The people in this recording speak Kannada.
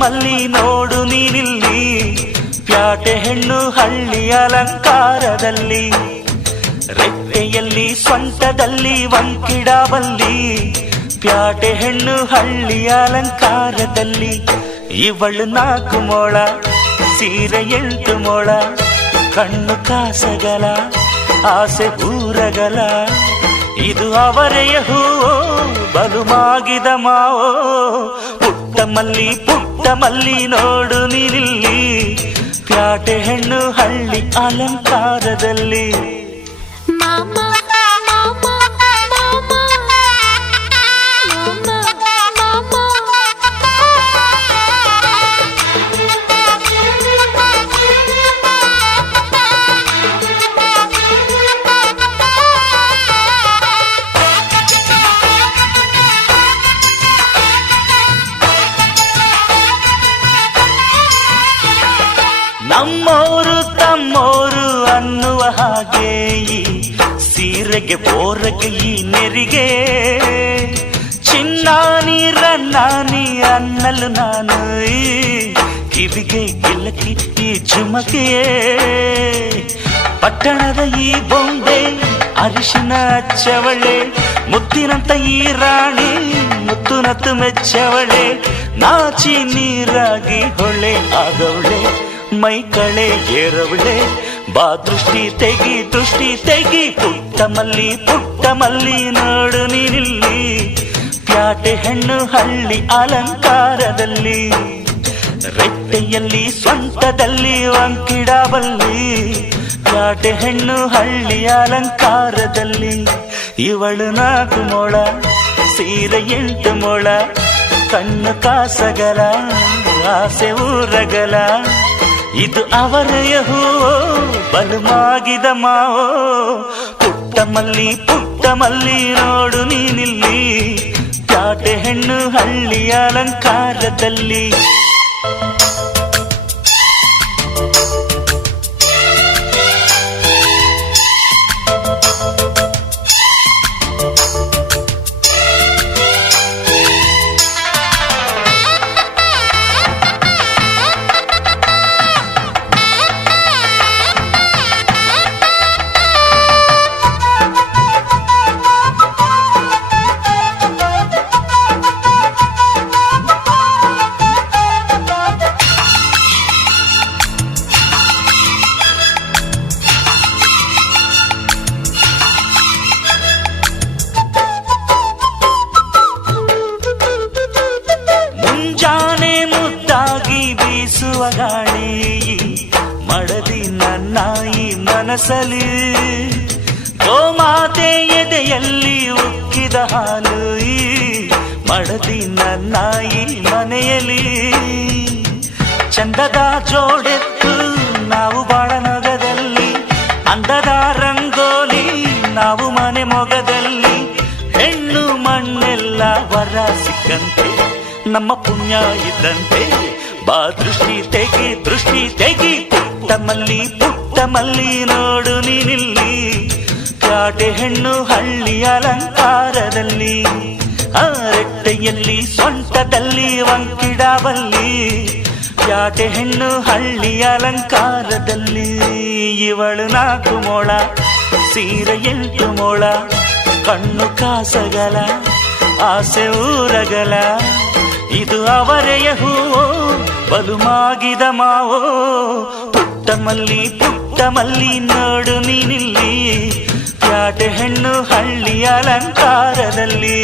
ಮಲ್ಲಿ ನೋಡು ನೀನಿಲ್ಲಿ, ಪ್ಯಾಟೆ ಹೆಣ್ಣು ಹಳ್ಳಿ ಅಲಂಕಾರದಲ್ಲಿ, ರೆಟ್ಟೆಯಲ್ಲಿ ಸೊಂಟದಲ್ಲಿ ವಂಕಿಡಬಲ್ಲಿ, ಪ್ಯಾಟೆ ಹೆಣ್ಣು ಹಳ್ಳಿ ಅಲಂಕಾರದಲ್ಲಿ. ಇವಳು 4 ಮೊಳ ಸೀರೆ 8 ಮೊಳ, ಕಣ್ಣು ಕಾಸಗಲ ಆಸೆ ಊರಗಲ, ಇದು ಅವರೆಯ ಹೂವೋ ಬಲು ಮಾಗಿದ ಮಾವೋ. ಪುಟ್ಟ ಮಲ್ಲಿ ನೋಡು ನೀನಿಲ್ಲಿ, ಪ್ಯಾಟೆ ಹೆಣ್ಣು ಹಳ್ಳಿ ಅಲಂಕಾರದಲ್ಲಿ. ನಮ್ಮೋರು ತಮ್ಮೋರು ಅನ್ನುವ ಹಾಗೆ ಈ ಸೀರೆಗೆ ಬೋರಗೆ ಈ ನೆರಿಗೆ, ಚಿನ್ನಾನಿ ರನ್ನಾನಿ ಅನ್ನಲು ನಾನು ಈ ಕಿವಿಗೆ ಗಿಲಕಿ ಈ ಝುಮಕೆಯೇ. ಪಟ್ಟಣದ ಈ ಬೊಂಬೆ ಅರಿಶಿನ ಹಚ್ಚವಳೆ, ಮುತ್ತಿನಂತ ಈ ರಾಣಿ ಮುತ್ತು ನತ್ತು ಮೆಚ್ಚವಳೆ, ನಾಚಿ ನೀರಾಗಿ ಹೊಳೆ ಆದವಳೆ, ಮೈ ಕಳೆ ಏರವಳೆ, ಬಾ ದೃಷ್ಟಿ ತೆಗಿ. ಪುಟ್ಟ ಮಲ್ಲಿ ನೋಡು ನೀನಿಲ್ಲಿ, ಪ್ಯಾಟೆ ಹೆಣ್ಣು ಹಳ್ಳಿ ಅಲಂಕಾರದಲ್ಲಿ, ರೆಟ್ಟೆಯಲ್ಲಿ ಸ್ವಂತದಲ್ಲಿ ವಂಕಿಡಬಲ್ಲಿ, ಪ್ಯಾಟೆ ಹೆಣ್ಣು ಹಳ್ಳಿ ಅಲಂಕಾರದಲ್ಲಿ. ಇವಳು 4 ಮೊಳ ಸೀರೆ 8 ಮೊಳ, ಕಣ್ಣು ಕಾಸಗಲ ಆಸೆ ಊರಗಲ, ಇದು ಅವರೆಯ ಹೂವೋ ಬಲು ಮಾಗಿದ ಮಾವೋ. ಪುಟ್ಟ ಮಲ್ಲಿ ನೋಡು ನೀನಿಲ್ಲಿ, ಪ್ಯಾಟೆ ಹೆಣ್ಣು ಹಳ್ಳಿ ಅಲಂಕಾರದಲ್ಲಿ. ಮುಂಜಾನೆ ಮುದ್ದಾಗಿ ಬೀಸುವ ಗಾಳಿ, ಮಡದಿ ನನ್ನ ಈ ಮನಸಲಿ, ಗೋಮಾತೆ ಎದೆಯಲ್ಲಿ ಉಕ್ಕಿದ ಹಾಲು, ಈ ಮಡದಿ ನನ್ನ ಈ ಮನೆಯಲ್ಲಿ. ಚಂದದ ಜೋಡೆತ್ತು ನಾವು ಬಾಳ ನಗದಲ್ಲಿ, ಅಂದದ ರಂಗೋಲಿ ನಾವು ಮನೆ ಮೊಗದಲ್ಲಿ, ಹೆಣ್ಣು ಮಣ್ಣೆಲ್ಲ ವರ ಸಿಕ್ಕಂತೆ ನಮ್ಮ ಪುಣ್ಯ ಇದ್ದಂತೆ, ಬಾ ದೃಷ್ಟಿ ತೆಗಿ. ಪುಟ್ಟ ಮಲ್ಲಿ ನೋಡು ನೀನಿಲ್ಲಿ, ಪ್ಯಾಟೆ ಹೆಣ್ಣು ಹಳ್ಳಿ ಅಲಂಕಾರದಲ್ಲಿ, ಆ ರೆಟ್ಟೆಯಲ್ಲಿ ಸೊಂಟದಲ್ಲಿ ವಂಕಿಡಬಲ್ಲಿ, ಪ್ಯಾಟೆ ಹೆಣ್ಣು ಹಳ್ಳಿ ಅಲಂಕಾರದಲ್ಲಿ. ಇವಳು 4 ಮೊಳ ಸೀರೆ 8 ಮೊಳ, ಕಣ್ಣು ಕಾಸಗಲ ಆಸೆ ಊರಗಲ, ಇದು ಅವರೆಯ ಹೂವೋ ಬಲು ಮಾಗಿದ ಮಾವೋ. ಪುಟ್ಟ ಮಲ್ಲಿ ನೋಡು ನೀನಿಲ್ಲಿ, ಪ್ಯಾಟೆ ಹೆಣ್ಣು ಹಳ್ಳಿ ಅಲಂಕಾರದಲ್ಲಿ.